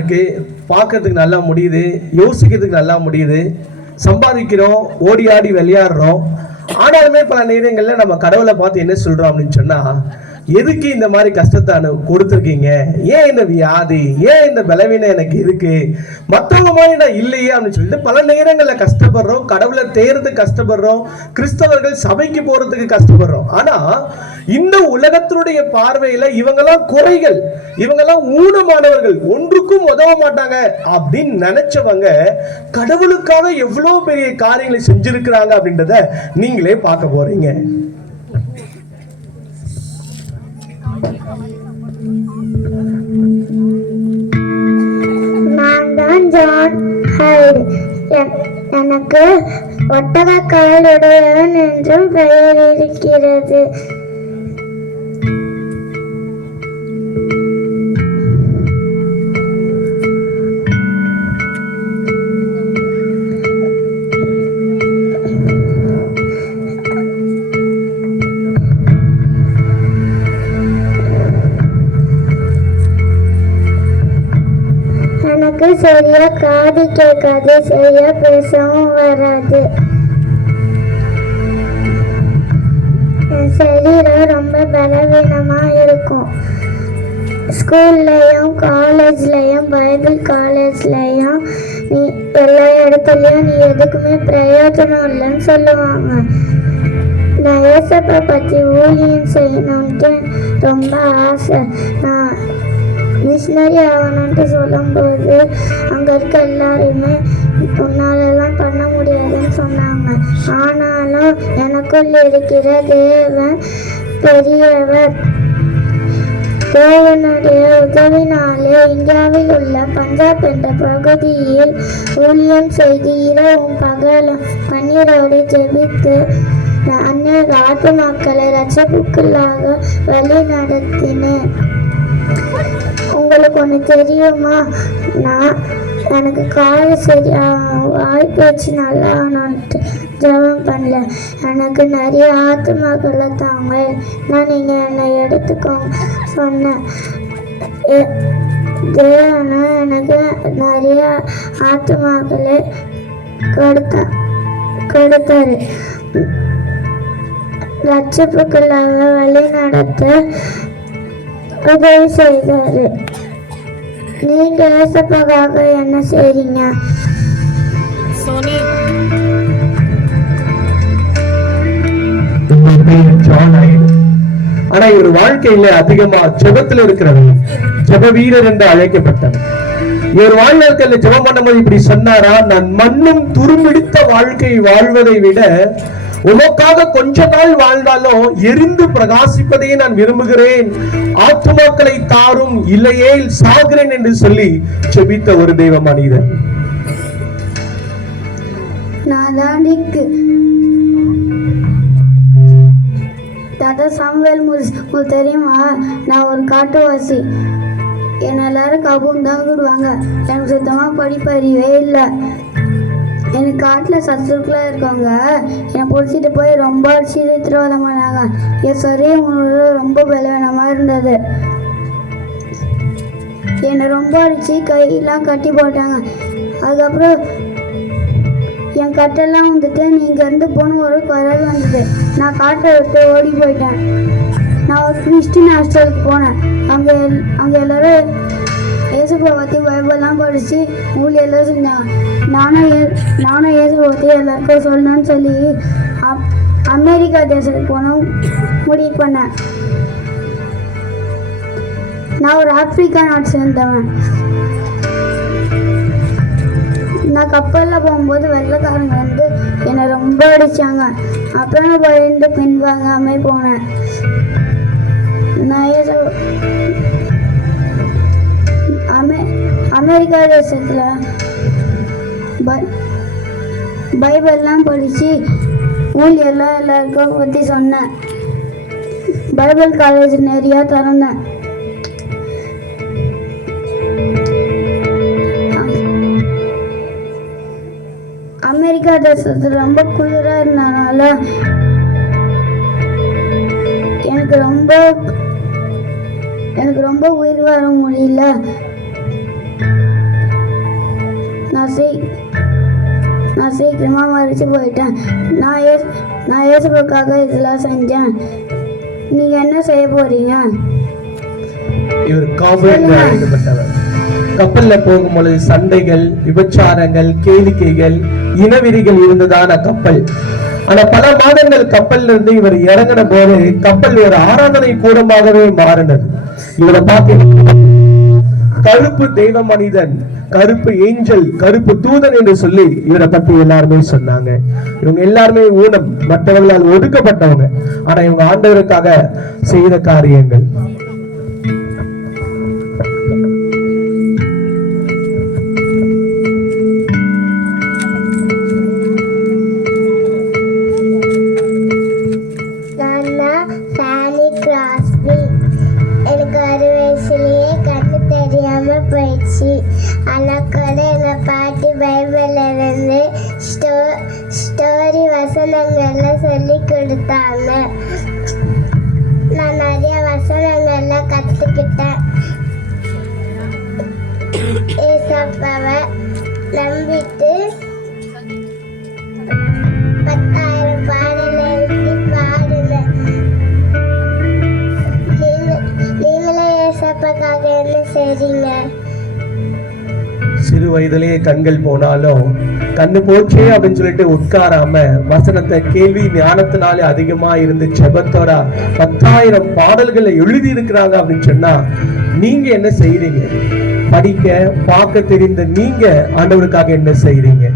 இருக்கு, பார்க்கறதுக்கு நல்லா முடியுது, யோசிக்கிறதுக்கு நல்லா முடியுது, சம்பாதிக்கிறோம், ஓடி ஆடி விளையாடுறோம். ஆனாலுமே பல நேரங்களில் நம்ம கடவுளை பார்த்து என்ன சொல்றோம் அப்படின்னு சொன்னா, எதுக்கு இந்த மாதிரி கஷ்டத்தை கொடுத்துருக்கீங்க, ஏன் இந்த வியாதி, ஏன் இந்த பலவீனம் எனக்கு இருக்கு, மற்றவங்க மாதிரி நான் இல்லையே அப்படின்னு சொல்லிட்டு பல நேரங்களில் கஷ்டப்படுறோம். கடவுளை தேர்றதுக்கு கஷ்டப்படுறோம், கிறிஸ்தவர்கள் சபைக்கு போறதுக்கு கஷ்டப்படுறோம். ஆனா இந்த உலகத்தினுடைய பார்வையில இவங்கெல்லாம் குறைகள், இவங்கெல்லாம் ஊனமானவர்கள், ஒன்றுக்கும் உதவ மாட்டாங்க அப்படின்னு நினைச்சவங்க கடவுளுக்காக எவ்வளவு பெரிய காரியங்களை செஞ்சிருக்கிறாங்க அப்படின்றத நீங்களே பார்க்க போறீங்க. நான் தான் ஜான் ஹைட். எனக்கு ஒட்டக காலுடையவன் என்றும் பெயர் இருக்கிறது. எனக்கு சரியா காது கேட்காது, சரியா பேசவும் வராது. என் சரீரம் ரொம்ப பலவீனமா இருக்கும். ஸ்கூல்லையும் காலேஜ்லையும் பைபிள் காலேஜ்லையும் நீ எல்லா இடத்துலையும் நீ எதுக்குமே பிரயோஜனம் இல்லைன்னு சொல்லுவாங்க. நான் ஏசப்பை பற்றி ஊழியம் செய்யணுன்ட்டு ரொம்ப ஆசை. நான் மிஷினரி ஆகணுன்ட்டு சொல்லும்போது அங்கே இருக்க எல்லாருமே உன்னாலெல்லாம் பண்ண முடியாதுன்னு சொன்னாங்க. ஆனாலும் எனக்குள்ள இருக்கிற தேவன் பெரியவர். தேவனுடைய உதவினாலே இந்தியாவில் உள்ள பஞ்சாப் என்ற பகுதியில் ஊழியம் செய்து இரவும் பகலும் கண்ணீரோடு ஜெபித்து அநேக ஆத்துமாக்களை ரட்சிப்புக்குள்ளாக வழி நடத்தினேன். உங்களுக்கு ஒன்று தெரியுமா, எனக்கு காது சரி வாய்ப்பேச்சு நல்லா நான் ஜெபம் பண்ணல. எனக்கு நிறைய ஆத்துமாக்களை தாங்க, நான் நீங்கள் என்னை எடுத்துக்கோங்க சொன்னேன். தேவனும் எனக்கு நிறைய ஆத்துமாக்களை கொடுத்தாரு. லட்சப்புக்குள்ளாக வழி நடத்த உதவி செய்தாரு. நீங்க ஏசப்பாக என்ன செய்றீங்க? ஆனா இவர் வாழ்க்கையில அதிகமா ஜெபத்துல இருக்கிறவர், ஜெப வீரர் என்று அழைக்கப்பட்டவர். இவர் வாழ்நாட்கள் ஜெபம் பண்ணும்போது இப்படி சொன்னாரா, நான் மண்ணும் துரும்பிடித்த வாழ்க்கை வாழ்வதை விட உமக்காக கொஞ்ச நாள் வாழ்ந்தாலும் எரிந்து பிரகாசிப்பதையே நான் விரும்புகிறேன், ஆத்துமாக்களை தாரும், இல்லையே சாகிறேன் என்று சொல்லி ஜெபித்த ஒரு தெய்வ மனிதன். தாத்தா சாமுவேல் முஸ் தெரியுமா? நான் ஒரு காட்டுவாசி. என்ன எல்லாரும் கபூன் தான் விடுவாங்க. எனக்கு சுத்தமாக படிப்பறிவே இல்லை. எனக்கு காட்டில் சத்துருக்குலாம் இருக்கவங்க என்னை பிடிச்சிட்டு போய் ரொம்ப அடிச்சு திருவாதம் பண்ணாங்க. என் சரீரம் ரொம்ப பலவீனமாக இருந்தது. என்னை ரொம்ப அடித்து கையெல்லாம் கட்டி போட்டாங்க. அதுக்கப்புறம் என் கட்டெல்லாம் வந்துட்டு நீங்கள் இருந்து போன ஒரு குரல் வந்தது. நான் காட்டை விட்டு ஓடி போயிட்டேன். நான் ஒரு கிறிஸ்டின் ஹாஸ்டலுக்கு போனேன். அங்கே எல்லோரும் ஏசுப்பை பற்றி பைபிள்லாம் படித்து ஊழியெல்லாம் செஞ்சாங்க. நானும் ஏசுப்பை பற்றி எல்லாருக்கும் சொல்லணும்னு சொல்லி அமெரிக்கா தேசத்துக்கு போனோம் முடிவு பண்ணேன். நான் ஒரு ஆப்பிரிக்கா நாட்டை சேர்ந்தவன். நான் கப்பலில் போகும்போது வெள்ளைக்காரங்க வந்து என்னை ரொம்ப அடித்தாங்க. அப்புறம் நான் பயந்து பின்வாங்காமல் போனேன். நான் அமெரிக்கா தேசத்தில் பைபிள்லாம் படித்து ஊழியெல்லாம் எல்லாருக்கும் பற்றி சொன்னேன். பைபிள் காலேஜ் நிறையா திறந்தேன். அமெரிக்கா தேசத்தில் ரொம்ப குளிராக இருந்ததுனால எனக்கு ரொம்ப உயிர் வர முடியல. நான் சீக்கிரமாக மறித்து போயிட்டேன். நான் இயேசுவுக்காக இதெல்லாம் செஞ்சேன். நீங்கள் என்ன செய்ய போகிறீங்க? இவர் காவல் அழைக்கப்பட்டவர். கப்பல்ல போகும்பொழுது சண்டைகள், விபச்சாரங்கள், கேளிக்கைகள், இனவெறிகள் இருந்ததான கப்பல். ஆனா பல மாதங்கள் கப்பல்ல இருந்து இவர் இறங்கின போது கப்பல் ஒரு ஆராதனை கூடமாகவே மாறினது. இவரை பார்த்து கருப்பு தெய்வ மனிதன், கருப்பு ஏஞ்சல், கருப்பு தூதன் என்று சொல்லி இவரை பத்தி எல்லாருமே சொன்னாங்க. இவங்க எல்லாருமே ஊனம், மற்றவர்களால் ஒதுக்கப்பட்டவங்க. ஆனா இவங்க ஆண்டவருக்காக செய்த காரியங்கள். எனக்கு 1 வயசுலயே கண்ணு தெரியாம போயிடுச்சு. ஆனால் கூட எங்கள் பாட்டி பைபிள்ல இருந்து ஸ்டோரி வசனங்கள்ல சொல்லி கொடுத்தாங்க. நான் நிறைய வசனங்கள்ல கற்றுக்கிட்டேன். ஏசப்பாவை நம்பிட்டு 10,000 பாடல் எழுதி பாடுனேன். நீங்களே ஏசப்பாக்காக என்ன செய்றீங்க? சிறு வயதிலேயே கண்கள் போனாலும் கண்ணு போச்சே அப்படின்னு சொல்லிட்டு உட்காராம வசனத்தை கேள்வி ஞானத்தினாலே அதிகமா இருந்து செபத்தோட 10,000 பாடல்களை எழுதி இருக்கிறாங்க அப்படின்னு சொன்னா நீங்க என்ன செய்றீங்க? படிக்க பார்க்க தெரிந்த நீங்க ஆண்டவருக்காக என்ன செய்றீங்க?